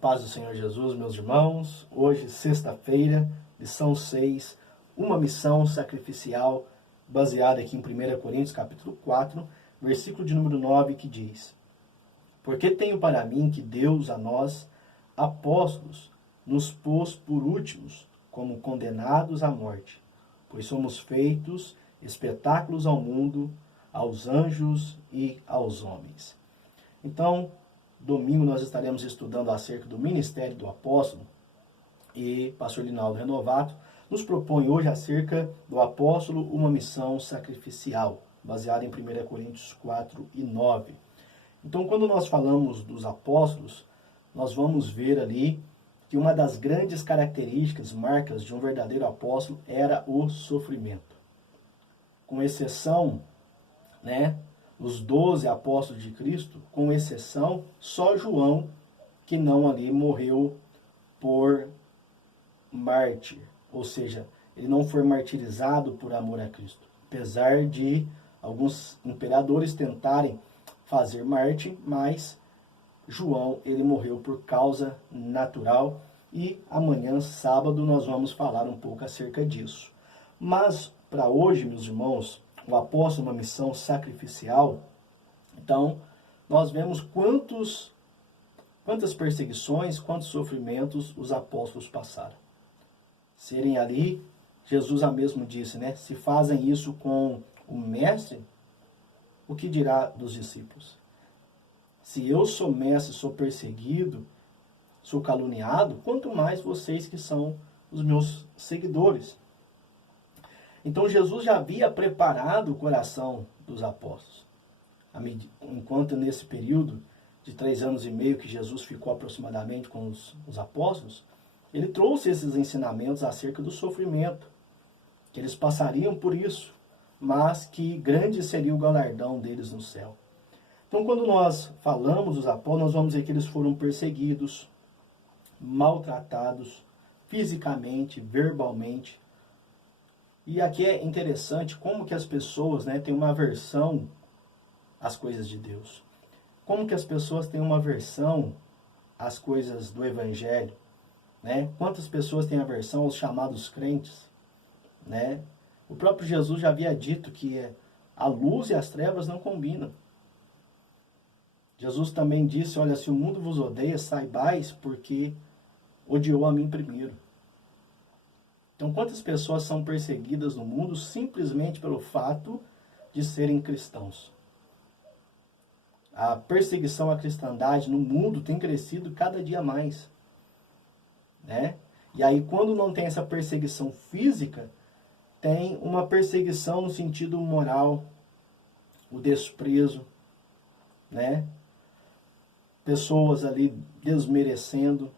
paz do Senhor Jesus, meus irmãos. Hoje, sexta-feira, lição 6, uma missão sacrificial, baseada aqui em 1 Coríntios, capítulo 4, versículo de número 9, que diz: Porque tenho para mim que Deus a nós, apóstolos, nos pôs por últimos, como condenados à morte, pois somos feitos espetáculos ao mundo, aos anjos e aos homens. Então, domingo nós estaremos estudando acerca do ministério do apóstolo, e pastor Linaldo Renovato nos propõe hoje acerca do apóstolo uma missão sacrificial, baseada em 1 Coríntios 4 e 9. Então, quando nós falamos dos apóstolos, nós vamos ver ali que uma das grandes características, marcas de um verdadeiro apóstolo era o sofrimento. Com exceção, os 12 apóstolos de Cristo, com exceção, só João, que não ali morreu por mártir, ou seja, ele não foi martirizado por amor a Cristo. Apesar de alguns imperadores tentarem fazer mártir, mas João, ele morreu por causa natural, e amanhã, sábado, nós vamos falar um pouco acerca disso. Mas, para hoje, meus irmãos, o apóstolo, uma missão sacrificial, então, nós vemos quantas perseguições, quantos sofrimentos os apóstolos passaram. Serem ali, Jesus mesmo disse, se fazem isso com o mestre, o que dirá dos discípulos? Se eu sou mestre, sou perseguido, sou caluniado, quanto mais vocês que são os meus seguidores. Então Jesus já havia preparado o coração dos apóstolos. Enquanto nesse período de 3 anos e meio que Jesus ficou aproximadamente com os apóstolos, ele trouxe esses ensinamentos acerca do sofrimento, que eles passariam por isso, mas que grande seria o galardão deles no céu. Então, quando nós falamos dos apóstolos, nós vamos ver que eles foram perseguidos, maltratados, fisicamente, verbalmente. E aqui é interessante como que as pessoas têm uma aversão às coisas de Deus. Como que as pessoas têm uma aversão às coisas do Evangelho. Quantas pessoas têm aversão aos chamados crentes. O próprio Jesus já havia dito que a luz e as trevas não combinam. Jesus também disse, olha, se o mundo vos odeia, saibais porque odiou a mim primeiro. Então, quantas pessoas são perseguidas no mundo simplesmente pelo fato de serem cristãos? A perseguição à cristandade no mundo tem crescido cada dia mais. E aí, quando não tem essa perseguição física, tem uma perseguição no sentido moral, o desprezo, Pessoas ali desmerecendo.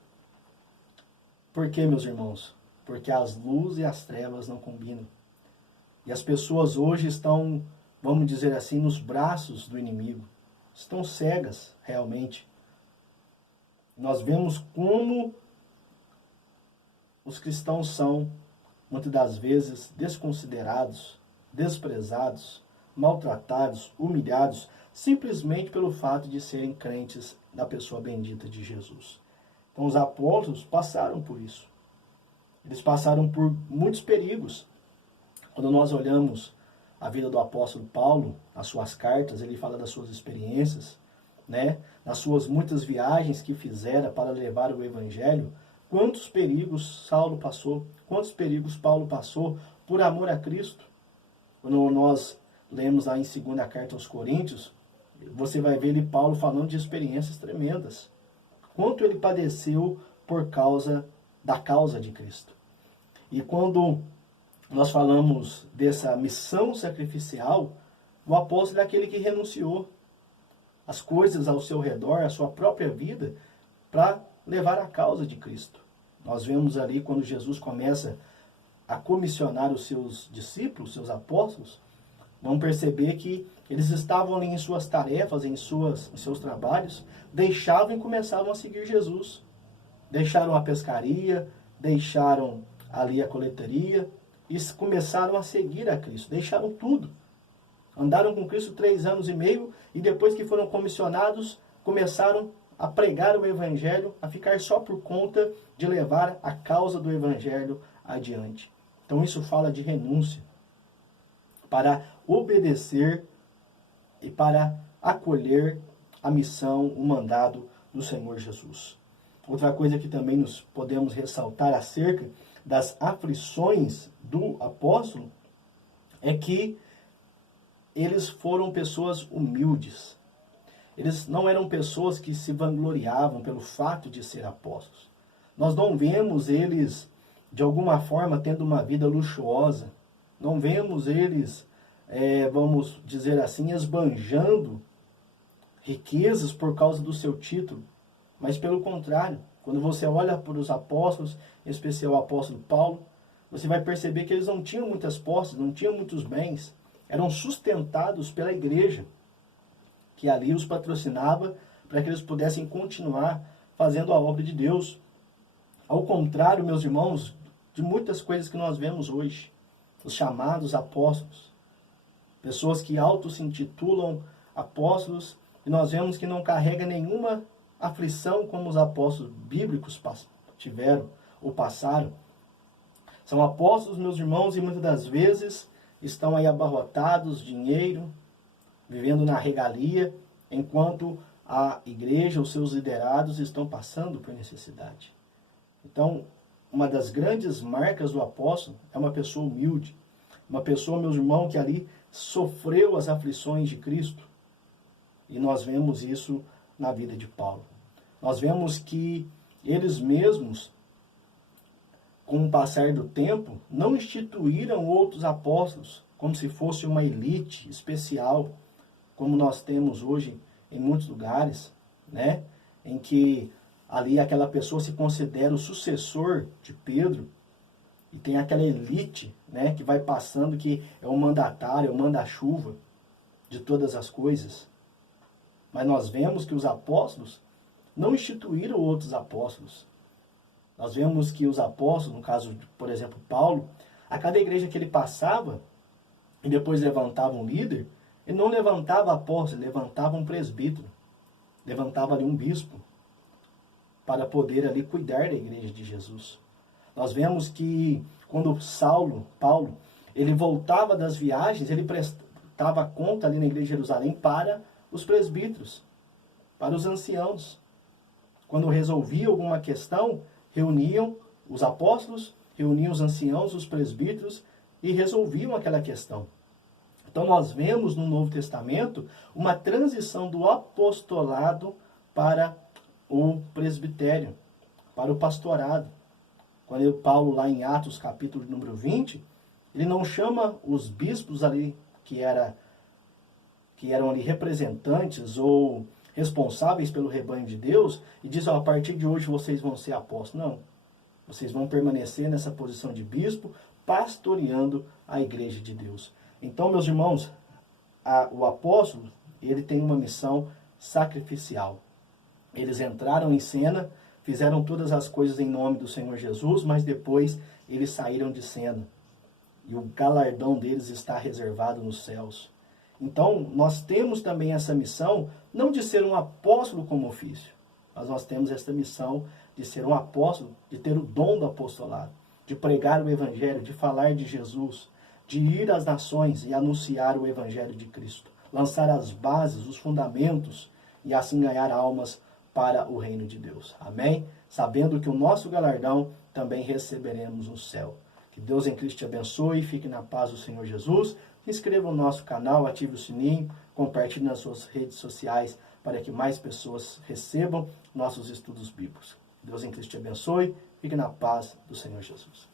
Por quê, meus irmãos? Porque as luzes e as trevas não combinam. E as pessoas hoje estão, vamos dizer assim, nos braços do inimigo. Estão cegas, realmente. Nós vemos como os cristãos são, muitas das vezes, desconsiderados, desprezados, maltratados, humilhados, simplesmente pelo fato de serem crentes da pessoa bendita de Jesus. Então os apóstolos passaram por isso. Eles passaram por muitos perigos. Quando nós olhamos a vida do apóstolo Paulo, as suas cartas, ele fala das suas experiências, das suas muitas viagens que fizera para levar o evangelho. Quantos perigos Saulo passou, quantos perigos Paulo passou por amor a Cristo. Quando nós lemos lá em 2ª carta aos Coríntios, você vai ver ele, Paulo, falando de experiências tremendas. Quanto ele padeceu por causa da causa de Cristo. E quando nós falamos dessa missão sacrificial, o apóstolo é aquele que renunciou as coisas ao seu redor, a sua própria vida, para levar a causa de Cristo. Nós vemos ali quando Jesus começa a comissionar os seus discípulos, seus apóstolos, vamos perceber que eles estavam ali em suas tarefas, em seus trabalhos, deixavam e começavam a seguir Jesus. Deixaram a pescaria, deixaram ali a coletaria e começaram a seguir a Cristo. Deixaram tudo. Andaram com Cristo 3 anos e meio e depois que foram comissionados, começaram a pregar o Evangelho, a ficar só por conta de levar a causa do Evangelho adiante. Então isso fala de renúncia para obedecer e para acolher a missão, o mandado do Senhor Jesus. Outra coisa que também nos podemos ressaltar acerca das aflições do apóstolo é que eles foram pessoas humildes. Eles não eram pessoas que se vangloriavam pelo fato de ser apóstolos. Nós não vemos eles, de alguma forma, tendo uma vida luxuosa. Não vemos eles, vamos dizer assim, esbanjando riquezas por causa do seu título. Mas pelo contrário, quando você olha para os apóstolos, em especial o apóstolo Paulo, você vai perceber que eles não tinham muitas posses, não tinham muitos bens. Eram sustentados pela igreja, que ali os patrocinava para que eles pudessem continuar fazendo a obra de Deus. Ao contrário, meus irmãos, de muitas coisas que nós vemos hoje, os chamados apóstolos, pessoas que se intitulam apóstolos, e nós vemos que não carrega nenhuma aflição como os apóstolos bíblicos tiveram ou passaram. São apóstolos, meus irmãos, e muitas das vezes estão aí abarrotados, dinheiro, vivendo na regalia, enquanto a igreja, os seus liderados estão passando por necessidade. Então, uma das grandes marcas do apóstolo é uma pessoa humilde, uma pessoa, meus irmãos, que ali sofreu as aflições de Cristo. E nós vemos isso na vida de Paulo. Nós vemos que eles mesmos, com o passar do tempo, não instituíram outros apóstolos como se fosse uma elite especial, como nós temos hoje em muitos lugares, né? Em que ali aquela pessoa se considera o sucessor de Pedro, e tem aquela elite, né, que vai passando, que é o mandatário, é o manda-chuva de todas as coisas. Mas nós vemos que os apóstolos não instituíram outros apóstolos. Nós vemos que os apóstolos, no caso, por exemplo, Paulo, a cada igreja que ele passava, e depois levantava um líder, ele não levantava apóstolo, ele levantava um presbítero, levantava ali um bispo, para poder ali cuidar da igreja de Jesus. Nós vemos que quando Paulo, ele voltava das viagens, ele prestava conta ali na igreja de Jerusalém para os presbíteros, para os anciãos. Quando resolvia alguma questão, reuniam os apóstolos, reuniam os anciãos, os presbíteros, e resolviam aquela questão. Então nós vemos no Novo Testamento uma transição do apostolado para o presbitério, para o pastorado. Quando Paulo, lá em Atos, capítulo número 20, ele não chama os bispos ali, que eram ali representantes ou responsáveis pelo rebanho de Deus, e diz, a partir de hoje vocês vão ser apóstolos. Não. Vocês vão permanecer nessa posição de bispo, pastoreando a igreja de Deus. Então, meus irmãos, o apóstolo, ele tem uma missão sacrificial. Eles entraram em cena, fizeram todas as coisas em nome do Senhor Jesus, mas depois eles saíram de cena. E o galardão deles está reservado nos céus. Então, nós temos também essa missão, não de ser um apóstolo como ofício, mas nós temos essa missão de ser um apóstolo, de ter o dom do apostolado, de pregar o Evangelho, de falar de Jesus, de ir às nações e anunciar o Evangelho de Cristo, lançar as bases, os fundamentos, e assim ganhar almas para o reino de Deus. Amém? Sabendo que o nosso galardão também receberemos no céu. Que Deus em Cristo te abençoe, fique na paz do Senhor Jesus. Se inscreva no nosso canal, ative o sininho, compartilhe nas suas redes sociais para que mais pessoas recebam nossos estudos bíblicos. Deus em Cristo te abençoe, fique na paz do Senhor Jesus.